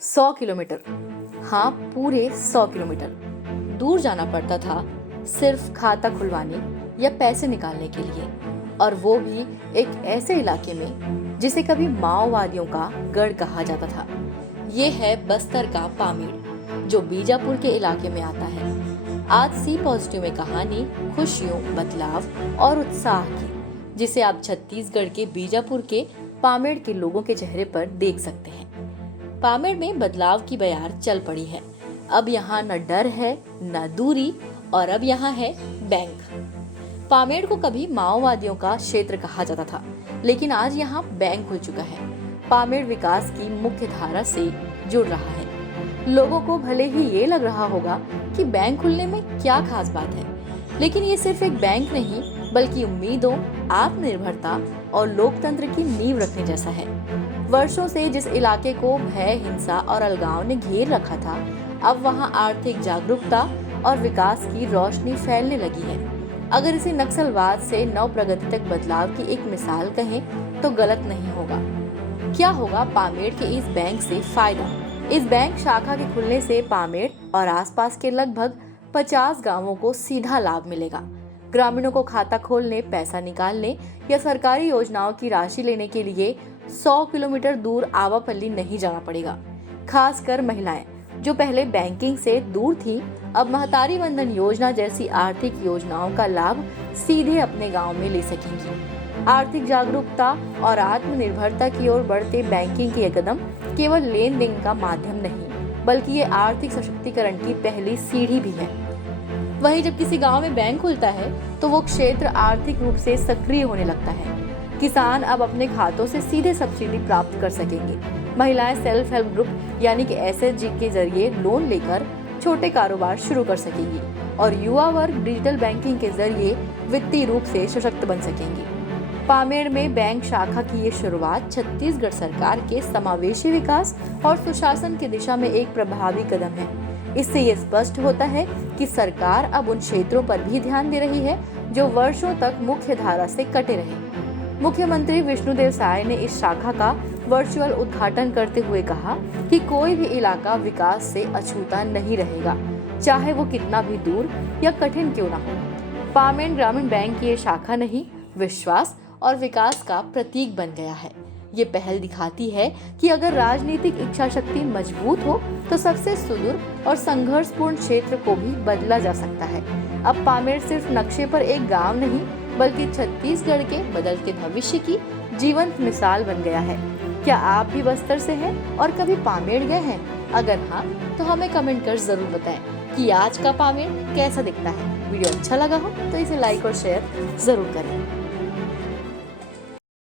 100 kilometre, हाँ पूरे 100 kilometre दूर जाना पड़ता था सिर्फ खाता खुलवाने या पैसे निकालने के लिए, और वो भी एक ऐसे इलाके में जिसे कभी माओवादियों का गढ़ कहा जाता था। ये है बस्तर का पामेड़, जो बीजापुर के इलाके में आता है। आज सी पॉजिटिव में कहानी खुशियों, बदलाव और उत्साह की, जिसे आप छत्तीसगढ़ के बीजापुर के पामेड़ के लोगों के चेहरे पर देख सकते हैं। पामेड़ में बदलाव की बयार चल पड़ी है। अब यहाँ न डर है न दूरी, और अब यहाँ है बैंक। पामेड़ को कभी माओवादियों का क्षेत्र कहा जाता था, लेकिन आज यहाँ बैंक खुल चुका है। पामेड़ विकास की मुख्य धारा से जुड़ रहा है। लोगों को भले ही ये लग रहा होगा कि बैंक खुलने में क्या खास बात है, लेकिन ये सिर्फ एक बैंक नहीं, बल्कि उम्मीदों, आत्मनिर्भरता और लोकतंत्र की नींव रखने जैसा है। वर्षों से जिस इलाके को भय, हिंसा और अलगाव ने घेर रखा था, अब वहां आर्थिक जागरूकता और विकास की रोशनी फैलने लगी है। अगर इसे नक्सलवाद से नव प्रगति तक बदलाव की एक मिसाल कहें तो गलत नहीं होगा। क्या होगा पामेड़ के इस बैंक से फायदा? इस बैंक शाखा के खुलने से पामेड़ और आसपास के लगभग 50 गांवों को सीधा लाभ मिलेगा। ग्रामीणों को खाता खोलने, पैसा निकालने या सरकारी योजनाओं की राशि लेने के लिए 100 किलोमीटर दूर आवापल्ली नहीं जाना पड़ेगा। खासकर महिलाएं जो पहले बैंकिंग से दूर थीं, अब महतारी वंदन योजना जैसी आर्थिक योजनाओं का लाभ सीधे अपने गांव में ले सकेंगी। आर्थिक जागरूकता और आत्मनिर्भरता की ओर बढ़ते बैंकिंग के कदम केवल लेन देन का माध्यम नहीं, बल्कि ये आर्थिक सशक्तिकरण की पहली सीढ़ी भी है। वहीं जब किसी गांव में बैंक खुलता है तो वो क्षेत्र आर्थिक रूप से सक्रिय होने लगता है। किसान अब अपने खातों से सीधे सब्सिडी प्राप्त कर सकेंगे। महिलाएं सेल्फ हेल्प ग्रुप यानी कि एसएचजी के जरिए लोन लेकर छोटे कारोबार शुरू कर सकेंगी, और युवा वर्ग डिजिटल बैंकिंग के जरिए वित्तीय रूप से सशक्त बन सकेंगे। पामेड़ में बैंक शाखा की ये शुरुआत छत्तीसगढ़ सरकार के समावेशी विकास और सुशासन की दिशा में एक प्रभावी कदम है। इससे ये स्पष्ट होता है कि सरकार अब उन क्षेत्रों पर भी ध्यान दे रही है जो वर्षों तक मुख्य धारा से कटे रहे। मुख्यमंत्री विष्णुदेव साय ने इस शाखा का वर्चुअल उद्घाटन करते हुए कहा कि कोई भी इलाका विकास से अछूता नहीं रहेगा, चाहे वो कितना भी दूर या कठिन क्यों ना हो। पामेड़ ग्रामीण बैंक की ये शाखा नहीं, विश्वास और विकास का प्रतीक बन गया है। ये पहल दिखाती है कि अगर राजनीतिक इच्छा शक्ति मजबूत हो तो सबसे सुदूर और संघर्षपूर्ण क्षेत्र को भी बदला जा सकता है। अब पामेड़ सिर्फ नक्शे पर एक गांव नहीं, बल्कि छत्तीसगढ़ के बदलते भविष्य की जीवंत मिसाल बन गया है। क्या आप भी बस्तर से हैं और कभी पामेड़ गए हैं? अगर हाँ, तो हमें कमेंट कर जरूर बताएं कि आज का पामेड़ कैसा दिखता है। वीडियो अच्छा लगा हो तो इसे लाइक और शेयर जरूर करें।